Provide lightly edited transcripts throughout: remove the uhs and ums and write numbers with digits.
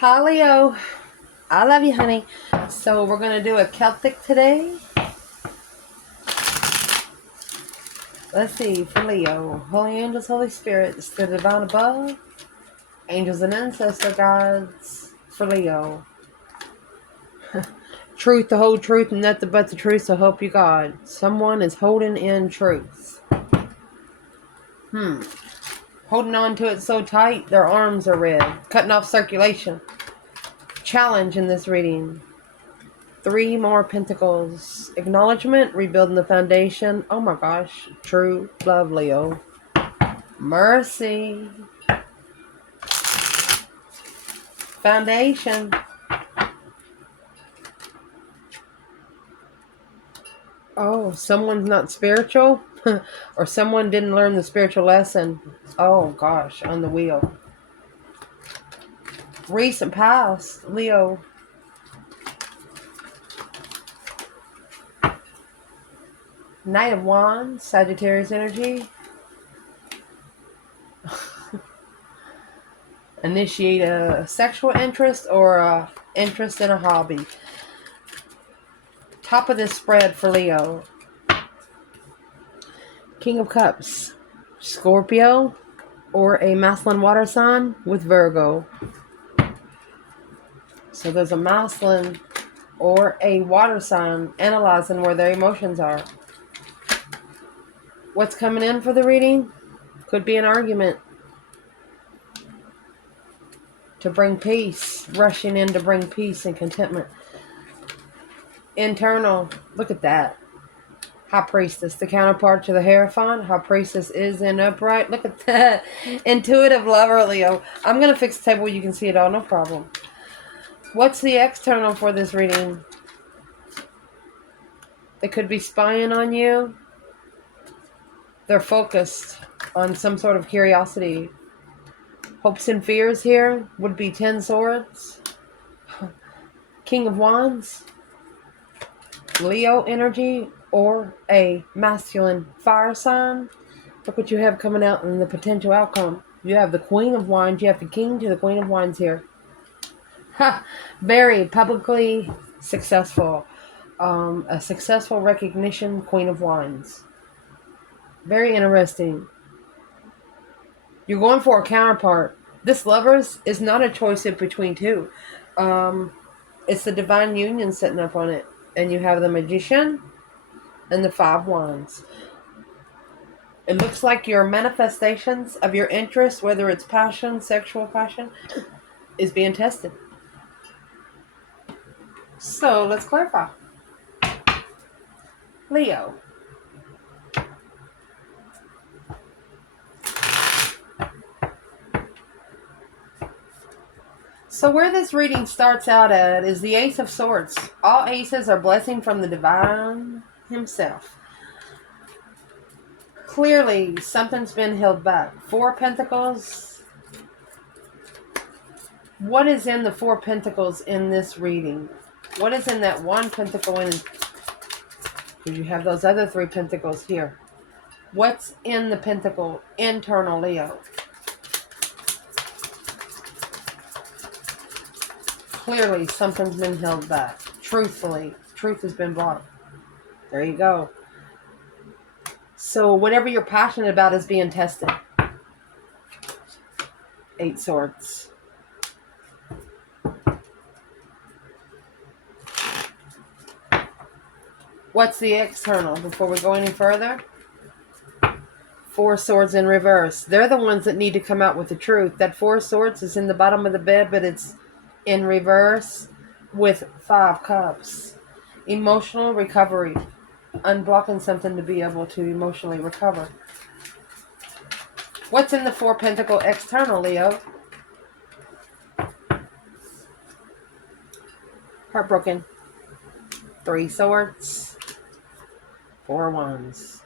Hi, Leo. I love you, honey. So we're going to do a Celtic today. Let's see, for Leo. Holy angels, Holy spirits, the divine above, angels and ancestor gods for Leo. Truth, the whole truth, and nothing but the truth, so help you God. Someone is holding in truth. Holding on to it so tight, their arms are red. Cutting off circulation. Challenge in this reading. 3 more pentacles. Acknowledgement, rebuilding the foundation. Oh my gosh. True love, Leo. Mercy. Foundation. Oh, someone's not spiritual? Or someone didn't learn the spiritual lesson. Oh gosh, on the wheel. Recent past, Leo. Knight of Wands, Sagittarius energy. Initiate a sexual interest or a interest in a hobby. Top of this spread for Leo. King of Cups, Scorpio, or a masculine water sign with Virgo. So there's a masculine or a water sign analyzing where their emotions are. What's coming in for the reading? Could be an argument. To bring peace. Rushing in to bring peace and contentment. Internal. Look at that. High Priestess. The counterpart to the Hierophant. High Priestess is in upright. Look at that. Intuitive lover, Leo. I'm going to fix the table where you can see it all. No problem. What's the external for this reading? They could be spying on you. They're focused on some sort of curiosity. Hopes and fears here would be 10 swords. King of Wands. Leo energy or a masculine fire sign. Look what you have coming out in the potential outcome. You have the Queen of Wands. You have the King to the Queen of Wands here. Very publicly successful. A successful recognition, Queen of Wands. Very interesting. You're going for a counterpart. This Lovers is not a choice between two. It's the divine union sitting up on it. And you have the Magician and the 5 Wands. It looks like your manifestations of your interest, whether it's passion, sexual passion, is being tested. So let's clarify. Leo. So where this reading starts out at is the Ace of Swords. All aces are blessing from the divine himself. Clearly, something's been held back. 4 Pentacles. What is in the 4 Pentacles in this reading? What is in that 1 Pentacle in? Because you have those other 3 Pentacles here. What's in the Pentacle internal, Leo? Clearly, something's been held back. Truthfully, truth has been blocked. There you go. So whatever you're passionate about is being tested. 8 Swords. What's the external before we go any further? 4 Swords in reverse. They're the ones that need to come out with the truth. That 4 Swords is in the bottom of the bed, but it's in reverse with 5 Cups. Emotional recovery. Unblocking something to be able to emotionally recover. What's in the 4 Pentacle external, Leo? Heartbroken. 3 Swords. 4 Wands.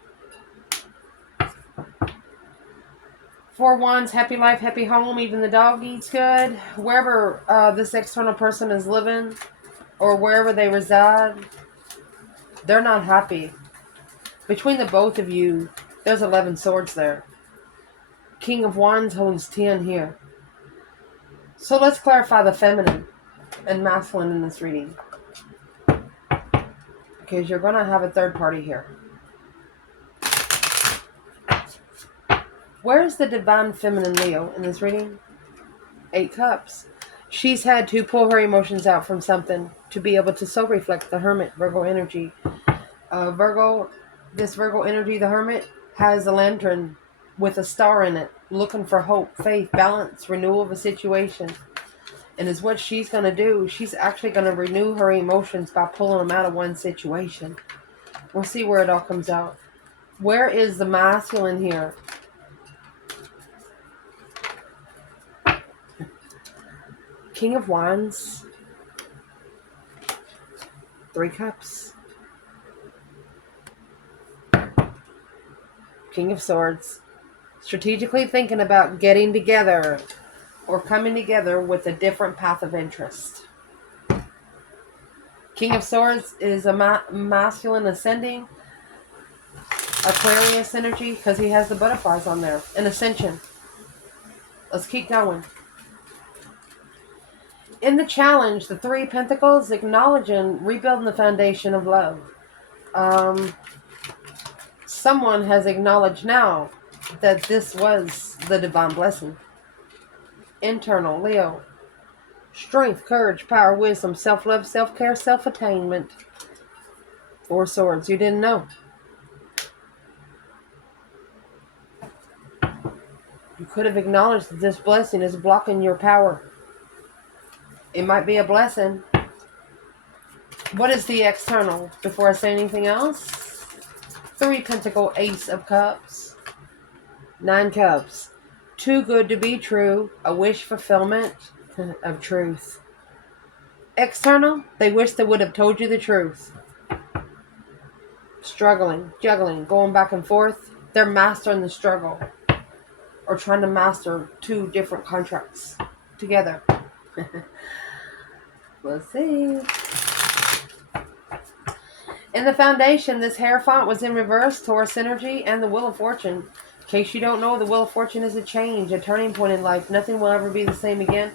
4 Wands, happy life, happy home. Even the dog eats good. Wherever this external person is living or wherever they reside, they're not happy. Between the both of you, there's 11 swords there. King of Wands holds 10 here. So let's clarify the feminine and masculine in this reading, because you're going to have a third party here. Where's the divine feminine Leo in this reading? 8 Cups. She's had to pull her emotions out from something to be able to so reflect the Hermit Virgo energy. This Virgo energy, the Hermit, has a lantern with a star in it, looking for hope, faith, balance, renewal of a situation. And is what she's going to do. She's actually going to renew her emotions by pulling them out of one situation. We'll see where it all comes out. Where is the masculine here? King of Wands. 3 Cups. King of Swords. Strategically thinking about getting together or coming together with a different path of interest. King of Swords is a masculine ascending. Aquarius energy, because he has the butterflies on there. An ascension. Let's keep going. In the challenge, the 3 Pentacles, acknowledging, rebuilding the foundation of love. Someone has acknowledged now that this was the divine blessing. Internal, Leo. Strength, courage, power, wisdom, self-love, self-care, self-attainment. 4 Swords. You didn't know. You could have acknowledged that this blessing is blocking your power. It might be a blessing. What is the external? Before I say anything else. 3 Pentacle, Ace of Cups. 9 Cups. Too good to be true. A wish fulfillment of truth. External, they wish they would have told you the truth. Struggling, juggling, going back and forth. They're mastering the struggle. Or trying to master 2 different contracts together. Let's see. In the foundation, this Hierophant was in reverse, Taurus energy, and the Wheel of Fortune. In case you don't know, the Wheel of Fortune is a change, a turning point in life. Nothing will ever be the same again.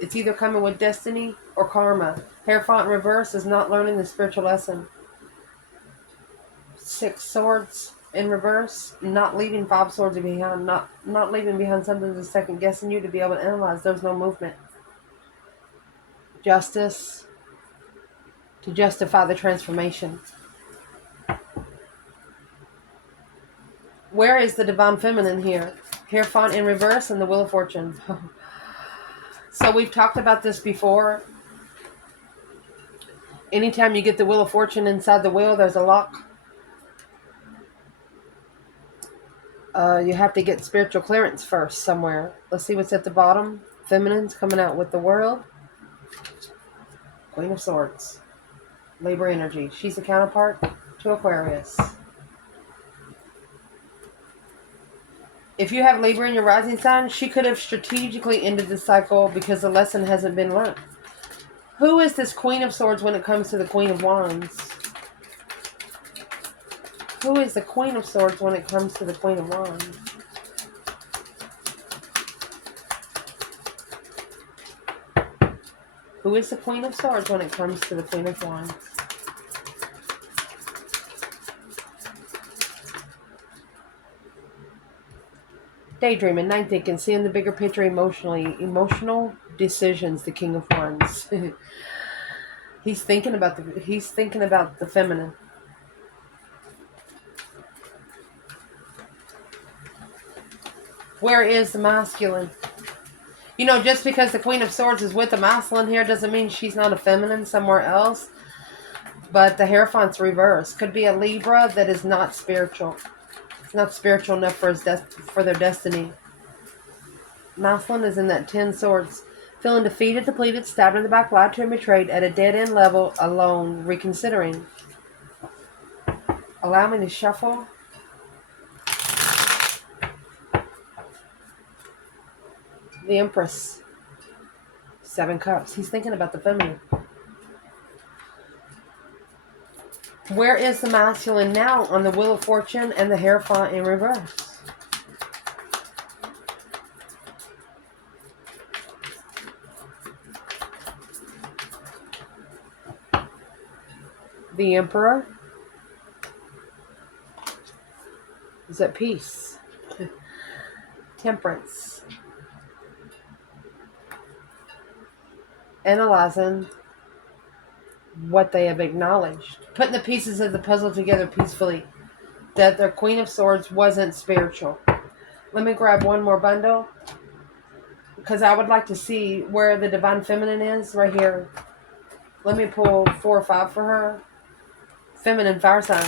It's either coming with destiny or karma. Hierophant in reverse is not learning the spiritual lesson. 6 Swords in reverse, not leaving 5 Swords behind, not leaving behind something that's second guessing you to be able to analyze. There's no movement. Justice, to justify the transformation. Where is the divine feminine here? Hierophant in reverse and the Wheel of Fortune. So we've talked about this before. Anytime you get the Wheel of Fortune inside the wheel, there's a lock. You have to get spiritual clearance first somewhere. Let's see what's at the bottom. Feminine's coming out with the World. Queen of Swords. Libra energy. She's a counterpart to Aquarius. If you have Libra in your rising sign, she could have strategically ended the cycle because the lesson hasn't been learned. Who is this Queen of Swords when it comes to the Queen of Wands? Who is the Queen of Swords when it comes to the Queen of Wands? Who is the Queen of Swords when it comes to the Queen of Wands? Daydreaming, night thinking, seeing the bigger picture emotionally. Emotional decisions, the King of Wands. He's thinking about the feminine. Where is the masculine? You know, just because the Queen of Swords is with the masculine here doesn't mean she's not a feminine somewhere else. But the Hierophant's reverse. Could be a Libra that is not spiritual. It's not spiritual enough for their destiny. Masculine is in that 10 Swords. Feeling defeated, depleted, stabbed in the back, lied to and betrayed, at a dead-end level, alone, reconsidering. Allow me to shuffle. The Empress. 7 Cups. He's thinking about the feminine. Where is the masculine now on the Wheel of Fortune and the Hierophant in reverse? The Emperor is at peace. Temperance. Analyzing what they have acknowledged. Putting the pieces of the puzzle together peacefully. That their Queen of Swords wasn't spiritual. Let me grab one more bundle. Because I would like to see where the Divine Feminine is. Right here. Let me pull 4 or 5 for her. Feminine fire sign.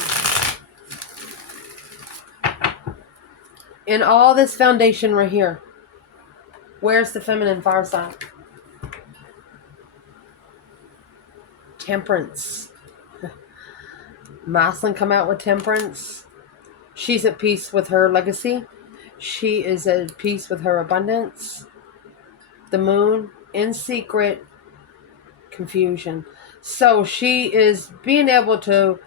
In all this foundation right here. Where's the feminine fire sign? Temperance. Masculine come out with temperance. She's at peace with her legacy. She is at peace with her abundance. The moon, in secret, confusion. So she is being able to...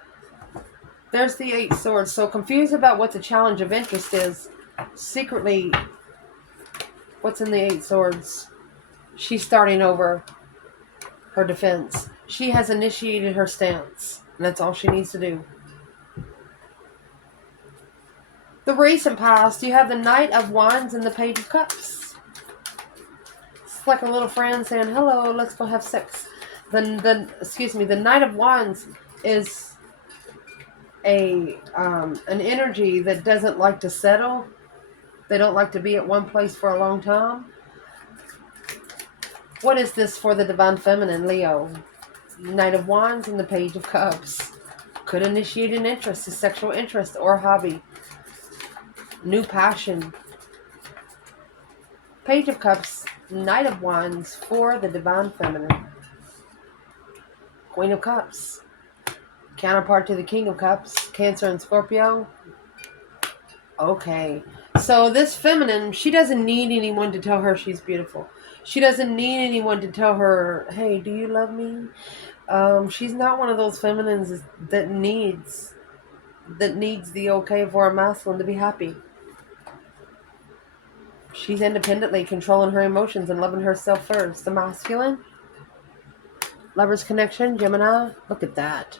There's the 8 swords. So confused about what the challenge of interest is. Secretly, what's in the 8 swords? She's starting over her defense. She has initiated her stance. And that's all she needs to do. The recent past, you have the Knight of Wands and the Page of Cups. It's like a little friend saying, hello, let's go have sex. The Knight of Wands is an energy that doesn't like to settle. They don't like to be at one place for a long time. What is this for the Divine Feminine, Leo? Knight of Wands and the Page of Cups. Could initiate an interest, a sexual interest or hobby. New passion. Page of Cups, Knight of Wands for the Divine Feminine. Queen of Cups. Counterpart to the King of Cups, Cancer and Scorpio. Okay. So this feminine, she doesn't need anyone to tell her she's beautiful. She doesn't need anyone to tell her, hey, do you love me? She's not one of those feminines that needs the okay for a masculine to be happy. She's independently controlling her emotions and loving herself first. The masculine. Lover's connection, Gemini. Look at that.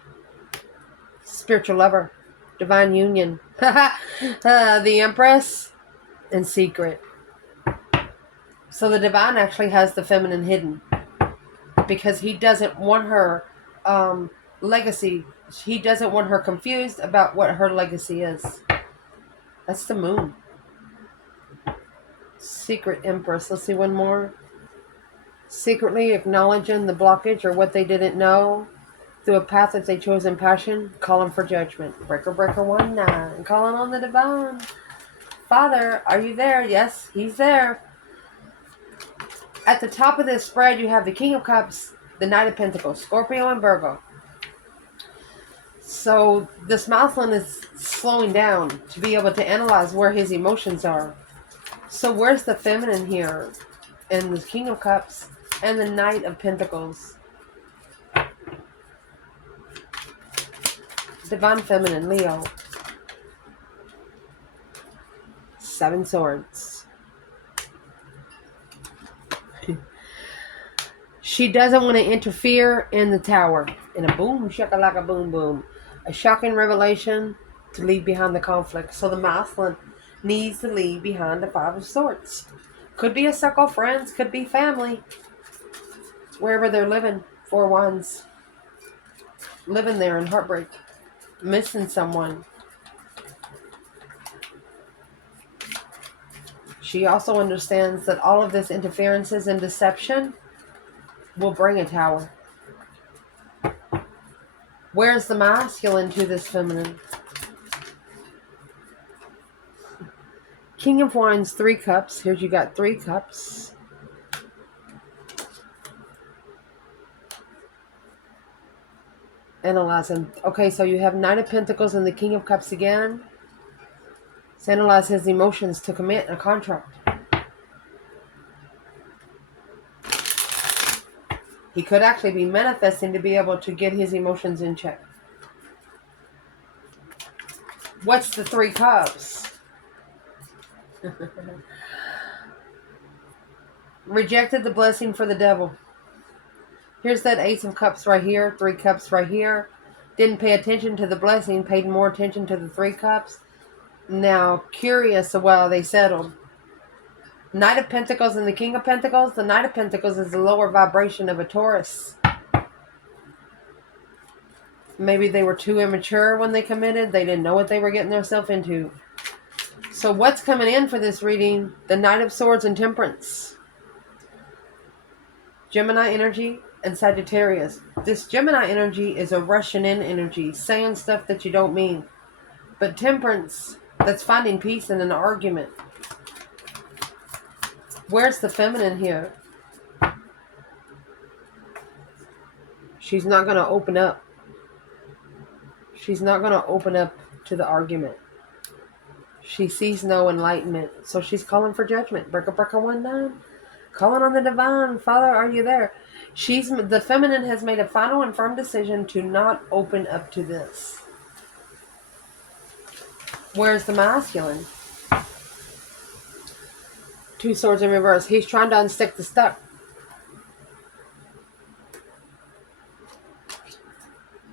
Spiritual lover. Divine union. The Empress. And secret. So the divine actually has the feminine hidden. Because he doesn't want her legacy. He doesn't want her confused about what her legacy is. That's the moon. Secret Empress. Let's see one more. Secretly acknowledging the blockage or what they didn't know through a path that they chose in passion. Calling for judgment. Breaker, breaker, 1-9. Calling on the divine. Father, are you there? Yes, he's there. At the top of this spread, you have the King of Cups, the Knight of Pentacles, Scorpio and Virgo. So this masculine is slowing down to be able to analyze where his emotions are. So where's the feminine here? And the King of Cups and the Knight of Pentacles. Divine Feminine, Leo. 7 swords. She doesn't want to interfere in the tower. In a boom, shakalaka, boom, boom. A shocking revelation to leave behind the conflict. So the masculine needs to leave behind the 5 of Swords. Could be a circle of friends, could be family. Wherever they're living, 4 Wands. Living there in heartbreak. Missing someone. She also understands that all of this interferences and deception will bring a tower. Where's the masculine to this feminine? King of Wands, 3 cups. Here's you got 3 cups. Analyzing. Okay, so you have Knight of Pentacles and the King of Cups again. Let's analyze his emotions to commit a contract. He could actually be manifesting to be able to get his emotions in check. What's the 3 cups? Rejected the blessing for the devil. Here's that Ace of Cups right here. 3 cups right here. Didn't pay attention to the blessing, paid more attention to the 3 cups. Now, curious of why they settled. Knight of Pentacles and the King of Pentacles. The Knight of Pentacles is the lower vibration of a Taurus. Maybe they were too immature when they committed. They didn't know what they were getting themselves into. So what's coming in for this reading? The Knight of Swords and Temperance. Gemini energy and Sagittarius. This Gemini energy is a rushing in energy, saying stuff that you don't mean. But Temperance, that's finding peace in an argument. Where's the feminine here? She's not going to open up. She's not going to open up to the argument. She sees no enlightenment. So she's calling for judgment. Breaker, breaker, 1-9. Calling on the divine. Father, are you there? The feminine has made a final and firm decision to not open up to this. Where's the masculine? 2 swords in reverse. He's trying to unstick the stuck.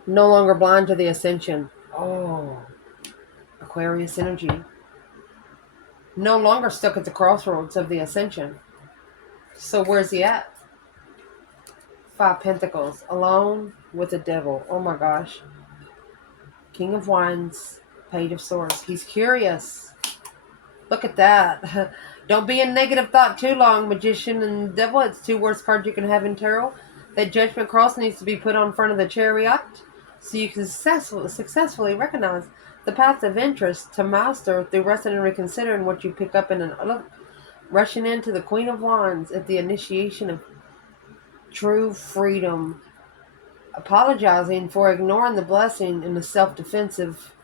No longer blind to the ascension. Oh, Aquarius energy. No longer stuck at the crossroads of the ascension. So where's he at? 5 Pentacles. Alone with the devil. Oh my gosh. King of Wands. Page of Swords. He's curious. Look at that. Don't be in negative thought too long, Magician and Devil. It's 2 worst cards you can have in tarot. That Judgment Cross needs to be put on front of the Chariot so you can successfully recognize the path of interest to master through resting and reconsidering what you pick up in an look. Rushing into the Queen of Wands at the initiation of true freedom. Apologizing for ignoring the blessing in the self-defensive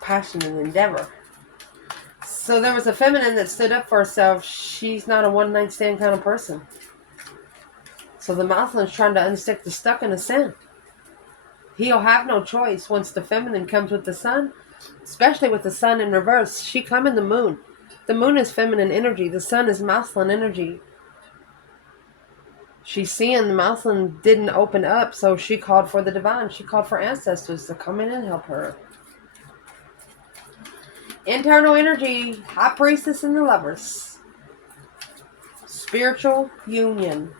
passion and endeavor. So there was a feminine that stood up for herself. She's not a one-night stand kind of person. So the masculine's trying to unstick the stuck in a sin. He'll have no choice once the feminine comes with the sun, especially with the sun in reverse. She come in the moon. The moon is feminine energy. The sun is masculine energy. She's seeing the masculine didn't open up, so she called for the divine. She called for ancestors to come in and help her. Internal energy, High Priestess and the Lovers. Spiritual union.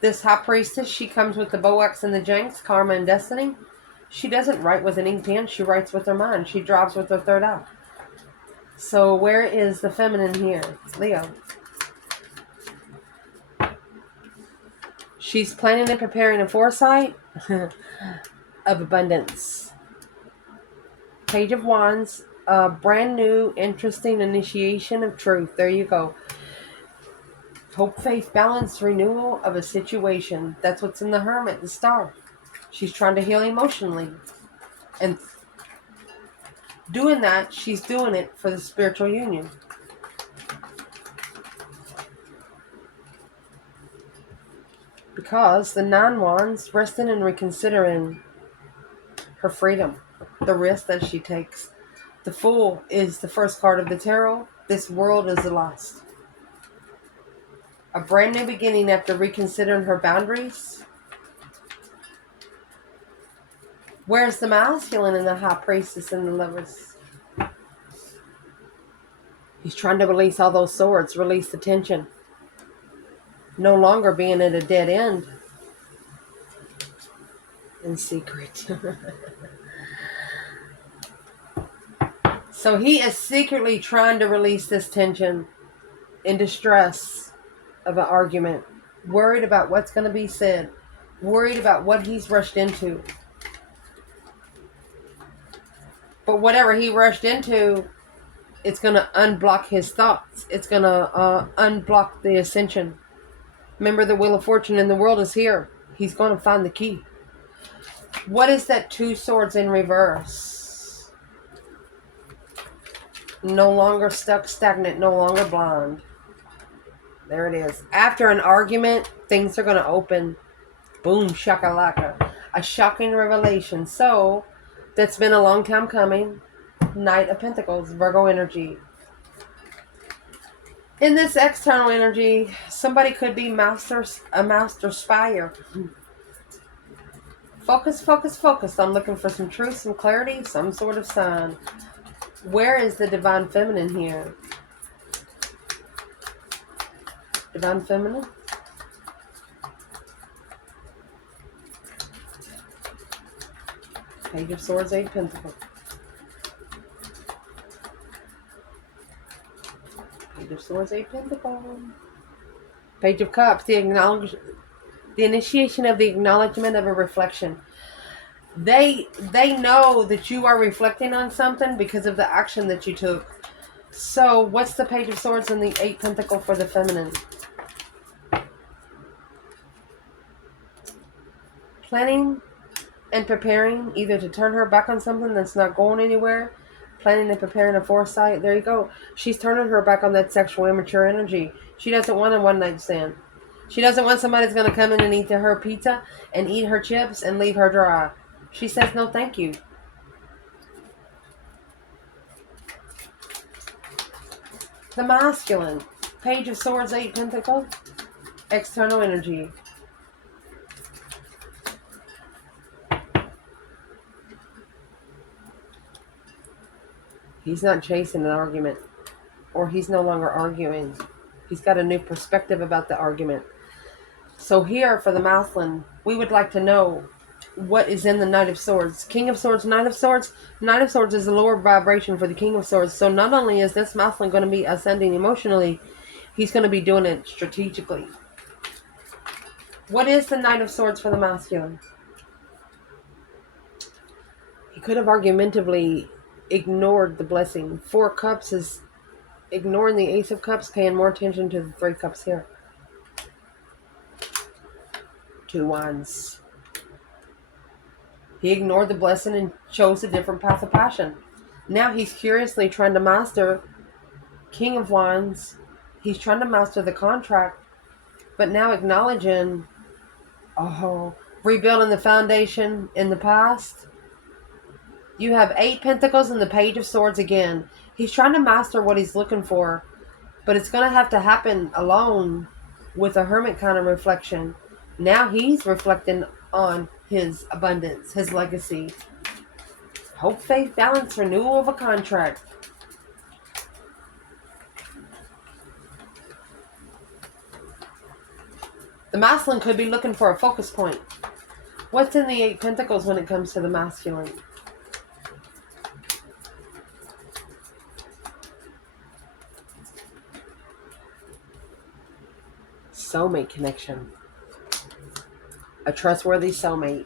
This High Priestess, she comes with the Boax and the Janks, Karma and Destiny. She doesn't write with an ink pen, she writes with her mind. She drives with her third eye. So where is the feminine here? Leo. She's planning and preparing a foresight of abundance. Page of Wands, a brand new, interesting initiation of truth. There you go. Hope, faith, balance, renewal of a situation. That's what's in the Hermit, the Star. She's trying to heal emotionally. And doing that, she's doing it for the spiritual union. Because the 9 Wands, resting and reconsidering her freedom. The risk that she takes. The Fool is the first card of the tarot. This world is the last. A brand new beginning after reconsidering her boundaries. Where's the masculine in the High Priestess and the Lovers? He's trying to release all those swords, release the tension. No longer being at a dead end. In secret. So he is secretly trying to release this tension in distress of an argument. Worried about what's going to be said. Worried about what he's rushed into. But whatever he rushed into, it's going to unblock his thoughts. It's going to unblock the ascension. Remember, the Wheel of Fortune in the world is here. He's going to find the key. What is that 2 swords in reverse? No longer stuck, stagnant, no longer blind. There it is. After an argument, things are going to open. Boom, shakalaka. A shocking revelation. So, that's been a long time coming. Knight of Pentacles, Virgo energy. In this external energy, somebody could be a master spire. Focus, focus, focus. I'm looking for some truth, some clarity, some sort of sign. Where is the divine feminine here? Divine feminine? Page of Swords, 8 Pentacles. Page of Swords, 8 Pentacles. Page of Cups, the initiation of the acknowledgement of a reflection. They know that you are reflecting on something because of the action that you took. So what's the Page of Swords and the 8 Pentacle for the feminine? Planning and preparing either to turn her back on something that's not going anywhere. Planning and preparing a foresight. There you go. She's turning her back on that sexual immature energy. She doesn't want a one-night stand. She doesn't want somebody that's going to come in and eat her pizza and eat her chips and leave her dry. She says no thank you. The masculine. Page of Swords, 8 Pentacles. External energy. He's not chasing an argument. Or he's no longer arguing. He's got a new perspective about the argument. So here for the masculine, we would like to know what is in the Knight of Swords. King of Swords, Knight of Swords. Knight of Swords is the lower vibration for the King of Swords. So not only is this masculine going to be ascending emotionally, he's going to be doing it strategically. What is the Knight of Swords for the masculine? He could have argumentatively ignored the blessing. 4 Cups is ignoring the Ace of Cups, paying more attention to the 3 Cups here. 2 Wands. He ignored the blessing and chose a different path of passion. Now he's curiously trying to master King of Wands. He's trying to master the contract, but now acknowledging, rebuilding the foundation in the past. You have 8 Pentacles and the Page of Swords again. He's trying to master what he's looking for, but it's going to have to happen alone with a hermit kind of reflection. Now he's reflecting on his abundance, his legacy. Hope, faith, balance, renewal of a contract. The masculine could be looking for a focus point. What's in the 8 Pentacles when it comes to the masculine? Soulmate connection. A trustworthy soulmate.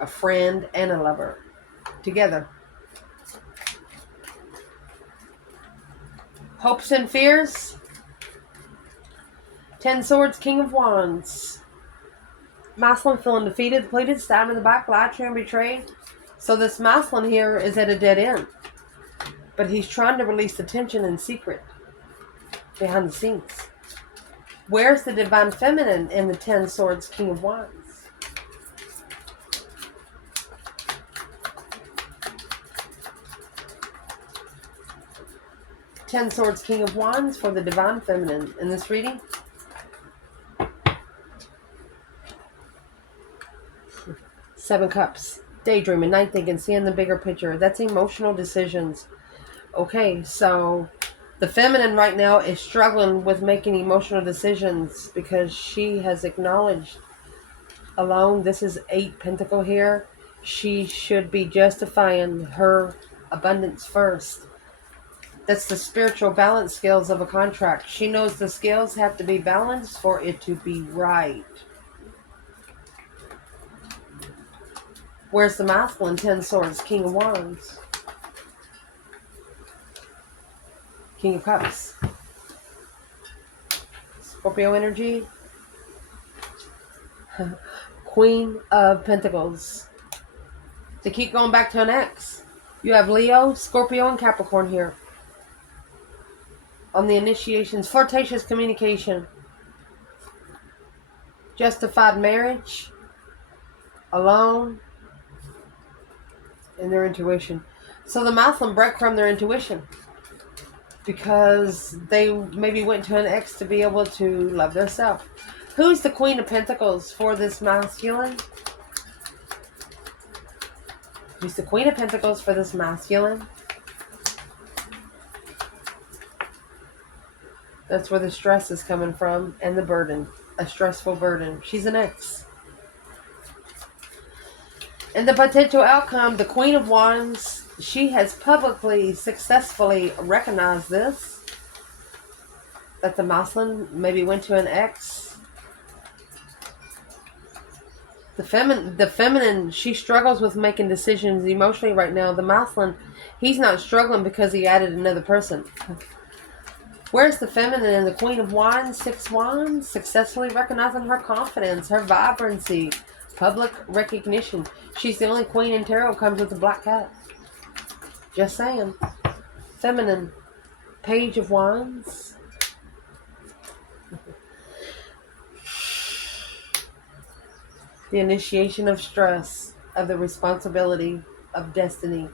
A friend and a lover. Together. Hopes and fears. 10 Swords, King of Wands. Masculine feeling defeated, depleted, stabbed in the back, lied to and betrayed. So this masculine here is at a dead end. But he's trying to release the tension in secret. Behind the scenes. Where's the divine feminine in the 10 Swords, King of Wands? Ten Swords, King of Wands for the divine feminine in this reading. Seven Cups. Daydreaming, night thinking, seeing the bigger picture. That's emotional decisions. Okay, so the feminine right now is struggling with making emotional decisions because she has acknowledged alone, this is 8 Pentacle here, she should be justifying her abundance first. That's the spiritual balance scales of a contract. She knows the scales have to be balanced for it to be right. Where's the masculine? 10 Swords, King of Wands. King of Cups. Scorpio energy. Queen of Pentacles. To keep going back to an ex, you have Leo, Scorpio, and Capricorn here. On the initiations, flirtatious communication. Justified marriage. Alone. And their intuition. So the masculine breadcrumb their intuition. Because they maybe went to an ex to be able to love themselves. Who's the Queen of Pentacles for this masculine? Who's the Queen of Pentacles for this masculine? That's where the stress is coming from and the burden. A stressful burden. She's an ex. And the potential outcome, the Queen of Wands, she has publicly, successfully recognized this. That the masculine maybe went to an ex. The feminine, she struggles with making decisions emotionally right now. The masculine, he's not struggling because he added another person. Where's the feminine and the Queen of Wands, 6 Wands, successfully recognizing her confidence, her vibrancy, public recognition. She's the only queen in tarot comes with a black cat. Just saying. Feminine, Page of Wands. The initiation of stress, of the responsibility, of destiny,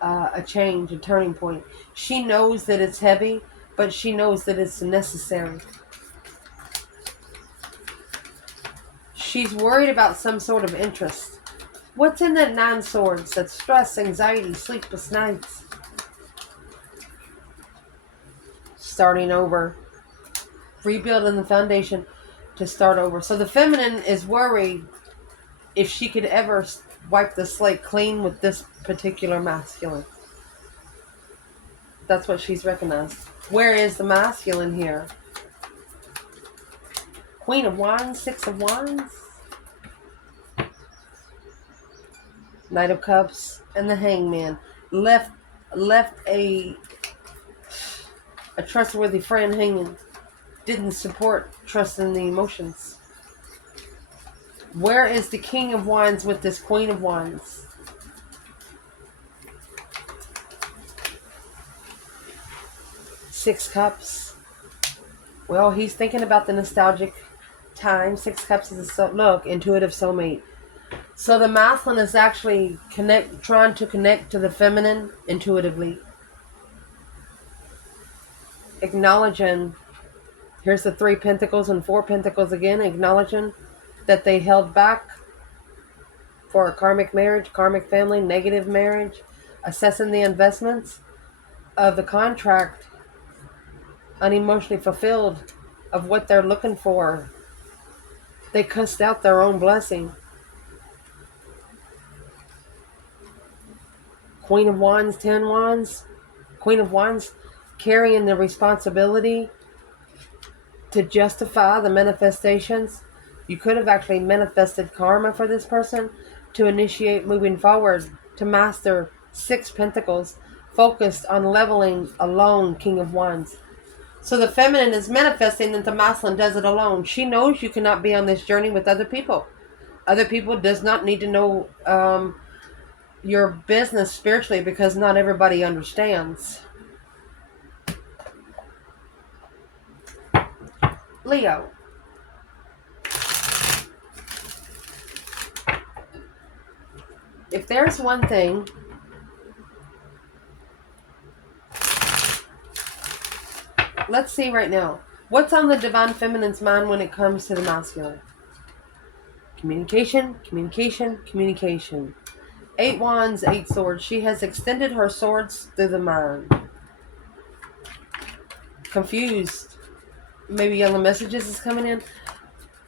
a change, a turning point. She knows that it's heavy, but she knows that it's necessary. She's worried about some sort of interest. What's in that 9 swords? That's stress, anxiety, sleepless nights. Starting over. Rebuilding the foundation to start over. So the feminine is worried if she could ever wipe the slate clean with this particular masculine. That's what she's recognized. Where is the masculine here? Queen of Wands, 6 of Wands. Knight of Cups and the Hangman. Left a trustworthy friend hanging. Didn't support trust in the emotions. Where is the King of Wands with this Queen of Wands? Six Cups. Well, he's thinking about the nostalgic time. 6 Cups is a intuitive soulmate. So the masculine is actually trying to connect to the feminine intuitively. Acknowledging, here's the 3 Pentacles and 4 Pentacles again, acknowledging that they held back for a karmic marriage, karmic family, negative marriage, assessing the investments of the contract, unemotionally fulfilled of what they're looking for. They cussed out their own blessing. Queen of Wands, 10 Wands. Queen of Wands carrying the responsibility to justify the manifestations. You could have actually manifested karma for this person to initiate moving forward, to master 6 Pentacles, focused on leveling alone, King of Wands. So the feminine is manifesting that the masculine does it alone. She knows you cannot be on this journey with other people. Other people does not need to know your business spiritually, because not everybody understands. Leo. If there's one thing let's see right now. What's on the divine feminine's mind when it comes to the masculine? Communication, communication, communication. 8 Wands, 8 Swords. She has extended her swords through the mind. Confused. Maybe yellow messages is coming in.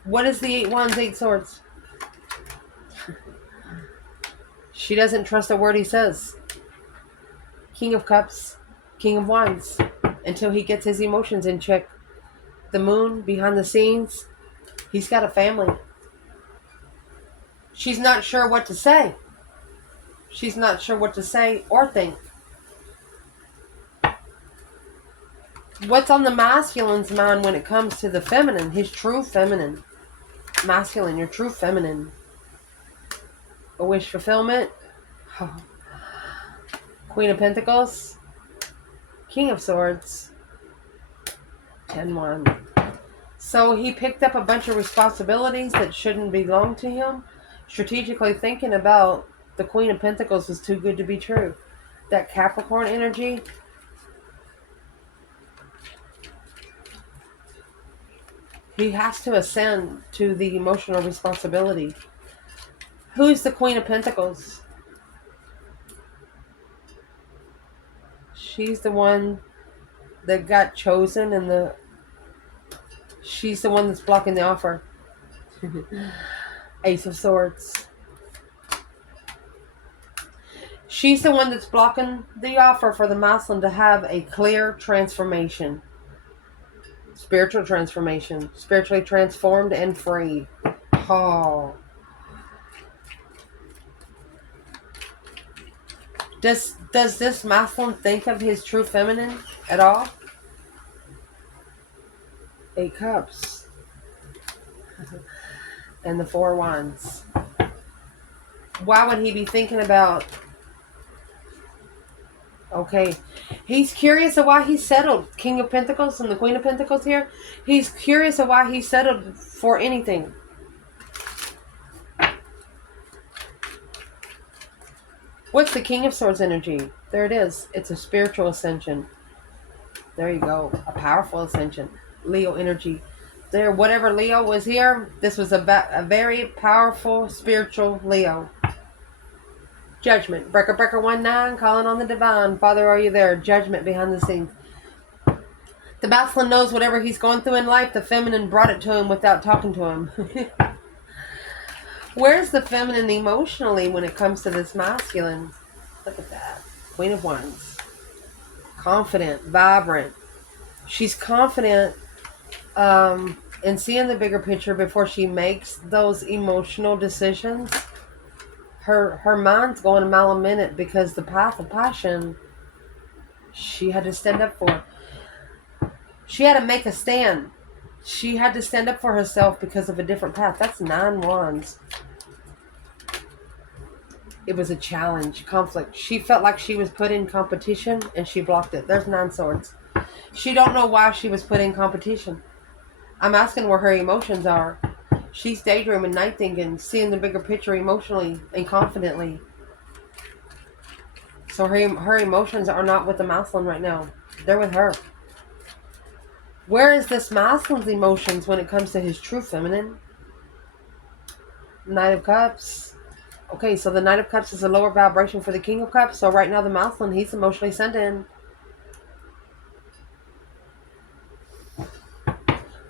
What is the 8 Wands, 8 Swords? She doesn't trust a word he says. King of Cups, King of Wands. Until he gets his emotions in check. The moon, behind the scenes. He's got a family. She's not sure what to say. She's not sure what to say or think. What's on the masculine's mind when it comes to the feminine? His true feminine. Masculine, your true feminine. A wish fulfillment. Queen of Pentacles. King of Swords. 10 Wands. So he picked up a bunch of responsibilities that shouldn't belong to him. Strategically thinking about the Queen of Pentacles was too good to be true. That Capricorn energy. He has to ascend to the emotional responsibility. Who's the Queen of Pentacles? She's the one that got chosen, and she's the one that's blocking the offer. Ace of Swords. She's the one that's blocking the offer for the masculine to have a clear transformation. Spiritual transformation. Spiritually transformed and free. Oh. Does this masculine think of his true feminine at all? 8 Cups. And the 4 Wands. Why would he be thinking about... Okay. He's curious of why he settled. King of Pentacles and the Queen of Pentacles here. He's curious of why he settled for anything. What's the King of Swords energy? There it is. It's a spiritual ascension. There you go. A powerful ascension. Leo energy. There, whatever Leo was here, this was a very powerful spiritual Leo. Judgment. Breaker, breaker, 1-9, calling on the divine. Father, are you there? Judgment behind the scenes. The masculine knows whatever he's going through in life, the feminine brought it to him without talking to him. Where's the feminine emotionally when it comes to this masculine? Look at that. Queen of Wands. Confident, vibrant. She's confident in seeing the bigger picture before she makes those emotional decisions. Her mind's going a mile a minute because the path of passion she had to stand up for. She had to make a stand. She had to stand up for herself because of a different path. That's 9 Wands. It was a challenge, conflict. She felt like she was put in competition and she blocked it. There's 9 Swords. She don't know why she was put in competition. I'm asking where her emotions are. She's daydreaming, night thinking, seeing the bigger picture emotionally and confidently. So her emotions are not with the masculine right now. They're with her. Where is this masculine's emotions when it comes to his true feminine? Knight of Cups. Okay, so the Knight of Cups is a lower vibration for the King of Cups. So right now the masculine, he's emotionally sent in.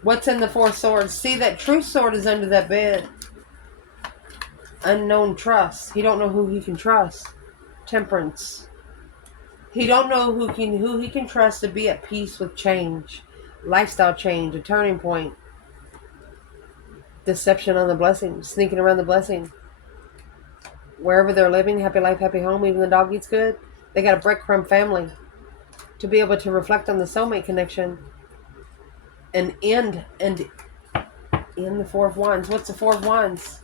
What's in the 4 Swords? See, that true sword is under that bed. Unknown trust. He don't know who he can trust. Temperance. He don't know who he can trust to be at peace with change. Lifestyle change. A turning point. Deception on the blessing. Sneaking around the blessing. Wherever they're living, happy life, happy home, even the dog eats good. They got a breadcrumb family. To be able to reflect on the soulmate connection. And end in the 4 of Wands. What's the 4 of Wands?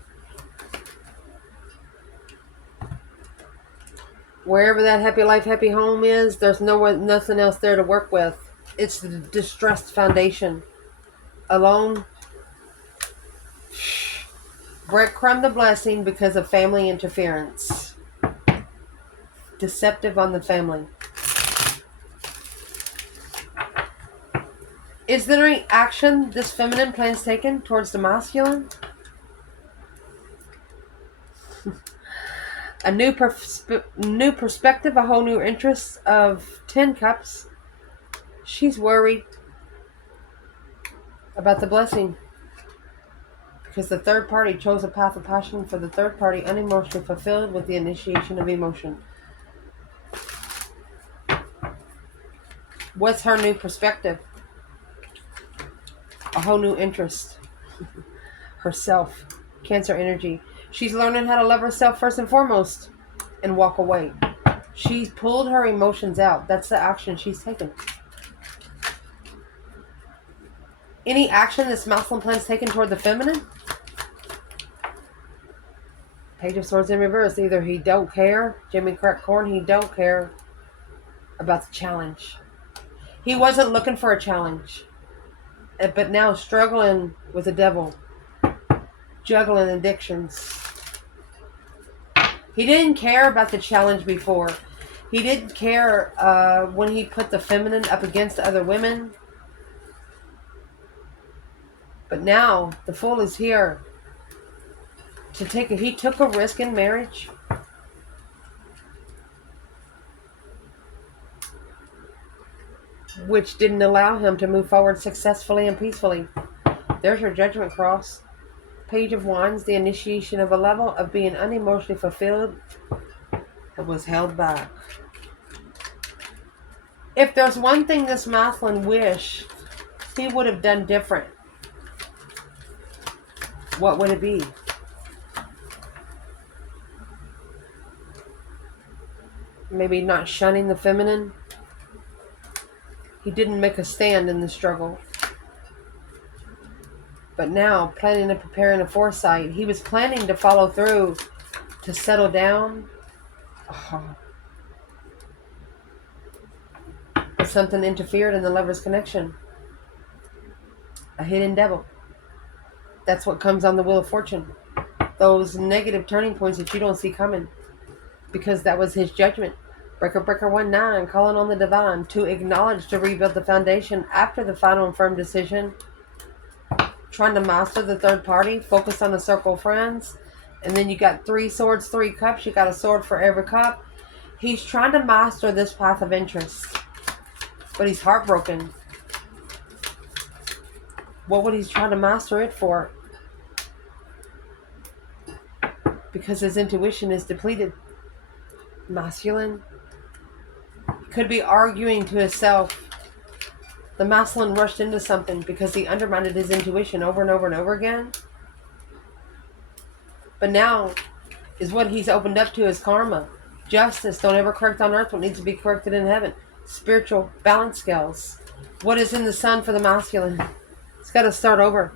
Wherever that happy life, happy home is, there's nothing else there to work with. It's the distressed foundation. Alone. Breadcrumb the blessing because of family interference. Deceptive on the family. Is there any action this feminine plans taken towards the masculine? A new perspective, a whole new interest of 10 Cups. She's worried about the blessing. Because the third party chose a path of passion for the third party unemotionally fulfilled with the initiation of emotion. What's her new perspective? A whole new interest. Herself. Cancer energy. She's learning how to love herself first and foremost and walk away. She's pulled her emotions out. That's the action she's taken. Any action this masculine plan's taken toward the feminine? Page of Swords in reverse. Either he don't care, Jimmy Crack Corn, he don't care about the challenge. He wasn't looking for a challenge. But now struggling with the devil. Juggling addictions. He didn't care about the challenge before. He didn't care when he put the feminine up against other women. But now the Fool is here to he took a risk in marriage. which didn't allow him to move forward successfully and peacefully. There's your judgment cross. Page of Wands, the initiation of a level of being unemotionally fulfilled that was held back. If there's one thing this masculine wished he would have done different, what would it be? Maybe not shunning the feminine. He didn't make a stand in the struggle. But now, planning and preparing a foresight, he was planning to follow through, to settle down. Oh. But something interfered in the lover's connection. A hidden devil. That's what comes on the Wheel of Fortune. Those negative turning points that you don't see coming. Because that was his judgment. Breaker 19, calling on the divine to acknowledge, to rebuild the foundation after the final and firm decision. Trying to master the third party, focus on the circle of friends. And then you got 3 swords, 3 cups. You got a sword for every cup. He's trying to master this path of interest. But he's heartbroken. What would he try to master it for? Because his intuition is depleted. Masculine. Could be arguing to himself. The masculine rushed into something because he undermined his intuition over and over and over again. But now is what he's opened up to is karma. Justice. Don't ever correct on earth what needs to be corrected in heaven. Spiritual balance scales. What is in the sun for the masculine? He's got to start over.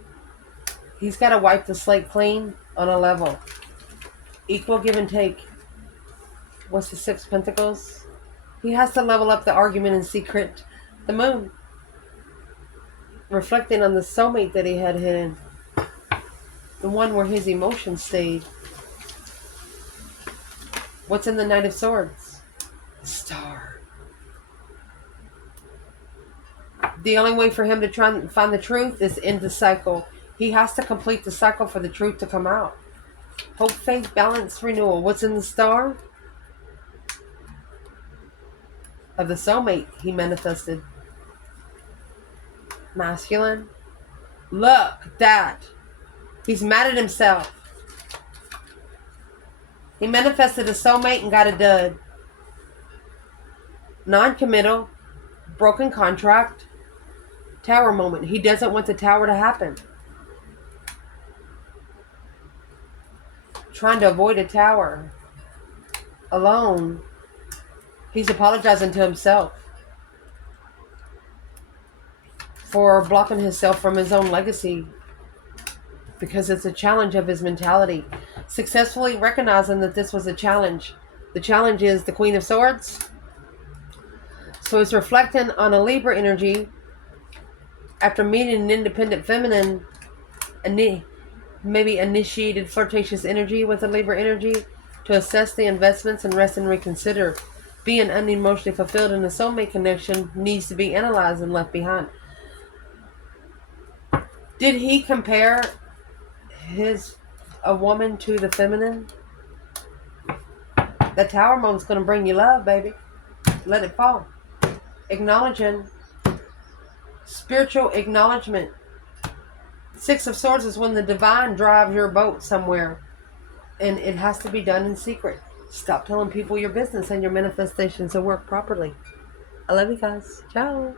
He's got to wipe the slate clean on a level. Equal give and take. What's the 6 Pentacles? He has to level up the argument in secret. The moon. Reflecting on the soulmate that he had hidden. The one where his emotions stayed. What's in the Knight of Swords? The Star. The only way for him to try and find the truth is in the cycle. He has to complete the cycle for the truth to come out. Hope, faith, balance, renewal. What's in the Star? Of the soulmate he manifested. Masculine. Look at that. He's mad at himself. He manifested a soulmate and got a dud. Non-committal. Broken contract. Tower moment. He doesn't want the tower to happen. Trying to avoid a tower. Alone. He's apologizing to himself for blocking himself from his own legacy because it's a challenge of his mentality. Successfully recognizing that this was a challenge. The challenge is the Queen of Swords. So he's reflecting on a Libra energy after meeting an independent feminine, maybe initiated flirtatious energy with a Libra energy to assess the investments and rest and reconsider. Being unemotionally fulfilled in a soulmate connection needs to be analyzed and left behind. Did he compare a woman to the feminine? The tower moment's going to bring you love, baby. Let it fall. Acknowledging. Spiritual acknowledgement. 6 of Swords is when the divine drives your boat somewhere. And it has to be done in secret. Stop telling people your business and your manifestations will work properly. I love you guys. Ciao.